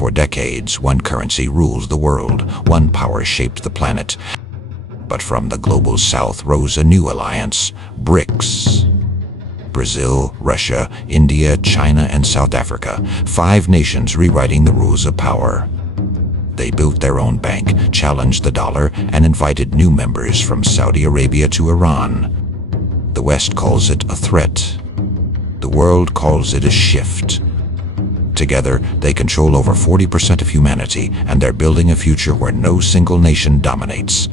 For decades, one currency ruled the world, one power shaped the planet. But from the global south rose a new alliance, BRICS. Brazil, Russia, India, China, and South Africa, 5 nations rewriting the rules of power. They built their own bank, challenged the dollar, and invited new members from Saudi Arabia to Iran. The West calls it a threat. The world calls it a shift. Together, they control over 40% of humanity, and they're building a future where no single nation dominates.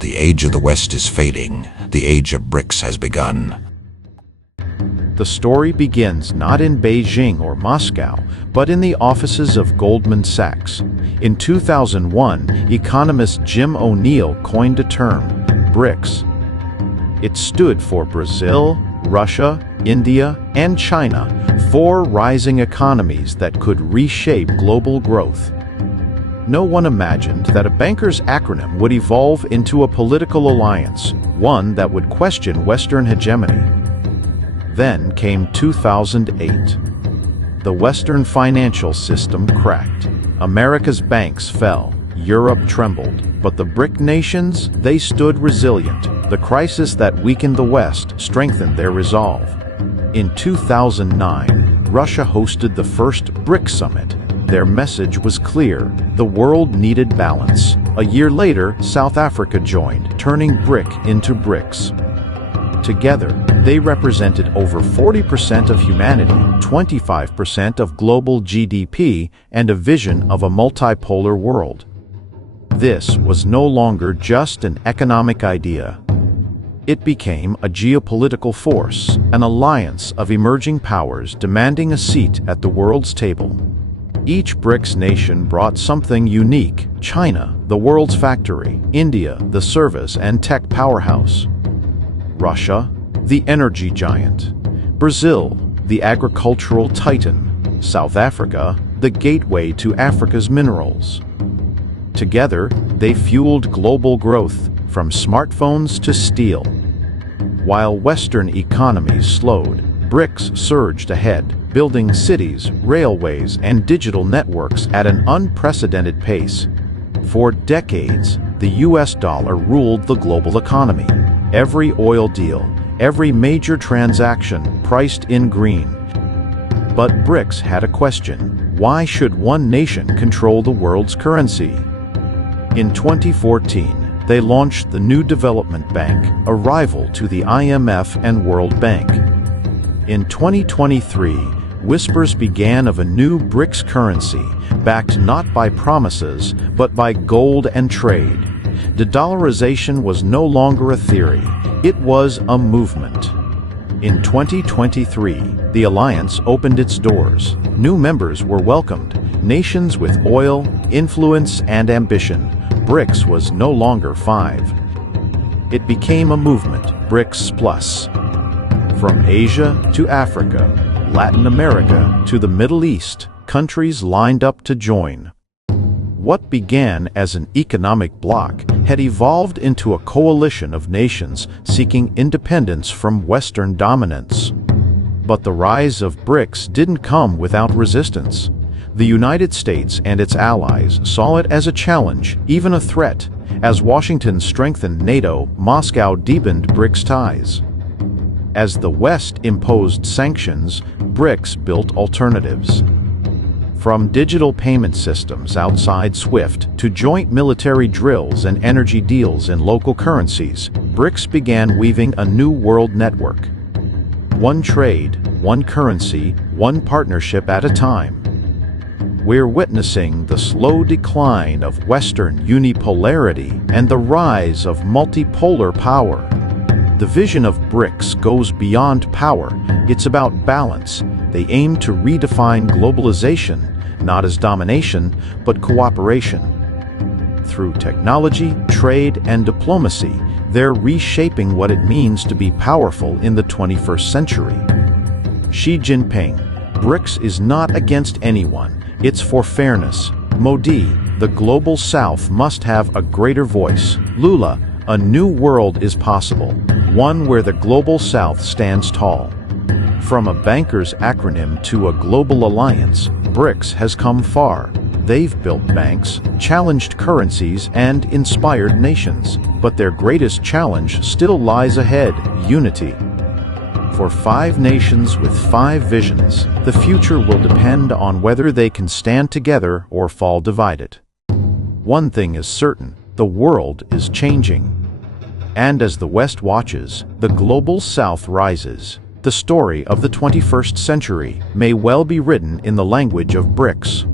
The age of the West is fading. The age of BRICS has begun. The story begins not in Beijing or Moscow, but in the offices of Goldman Sachs. In 2001, economist Jim O'Neill coined a term, BRICS. It stood for Brazil, Russia, India, and China, 4 rising economies that could reshape global growth. No one imagined that a banker's acronym would evolve into a political alliance, one that would question Western hegemony. Then came 2008. The Western financial system cracked. America's banks fell. Europe trembled. But the BRIC nations, they stood resilient. The crisis that weakened the West strengthened their resolve. In 2009, Russia hosted the first BRIC summit. Their message was clear. The world needed balance. A year later, South Africa joined, turning BRIC into BRICS. Together, they represented over 40% of humanity, 25% of global GDP, and a vision of a multipolar world. This was no longer just an economic idea. It became a geopolitical force, an alliance of emerging powers demanding a seat at the world's table. Each BRICS nation brought something unique: China, the world's factory; India, the service and tech powerhouse; Russia, the energy giant; Brazil, the agricultural titan; South Africa, the gateway to Africa's minerals. Together, they fueled global growth, from smartphones to steel. While Western economies slowed, BRICS surged ahead, building cities, railways, and digital networks at an unprecedented pace. For decades, the US dollar ruled the global economy. Every oil deal, every major transaction priced in green. But BRICS had a question: why should one nation control the world's currency? In 2014, they launched the New Development Bank, a rival to the IMF and World Bank. In 2023, whispers began of a new BRICS currency, backed not by promises, but by gold and trade. De-dollarization was no longer a theory, it was a movement. In 2023, the alliance opened its doors. New members were welcomed, nations with oil, influence, and ambition. BRICS was no longer 5. It became a movement, BRICS Plus. From Asia to Africa, Latin America to the Middle East, countries lined up to join. What began as an economic bloc had evolved into a coalition of nations seeking independence from Western dominance. But the rise of BRICS didn't come without resistance. The United States and its allies saw it as a challenge, even a threat. As Washington strengthened NATO, Moscow deepened BRICS ties. As the West imposed sanctions, BRICS built alternatives. From digital payment systems outside SWIFT to joint military drills and energy deals in local currencies, BRICS began weaving a new world network. One trade, one currency, one partnership at a time. We're witnessing the slow decline of Western unipolarity and the rise of multipolar power. The vision of BRICS goes beyond power. It's about balance. They aim to redefine globalization, not as domination, but cooperation. Through technology, trade, and diplomacy, they're reshaping what it means to be powerful in the 21st century. Xi Jinping: BRICS is not against anyone. It's for fairness. Modi: the global South must have a greater voice. Lula: a new world is possible, one where the global South stands tall. From a banker's acronym to a global alliance, BRICS has come far. They've built banks, challenged currencies, and inspired nations. But their greatest challenge still lies ahead: unity. For 5 nations with 5 visions, the future will depend on whether they can stand together or fall divided. One thing is certain: the world is changing. And as the West watches, the global South rises. The story of the 21st century may well be written in the language of BRICS.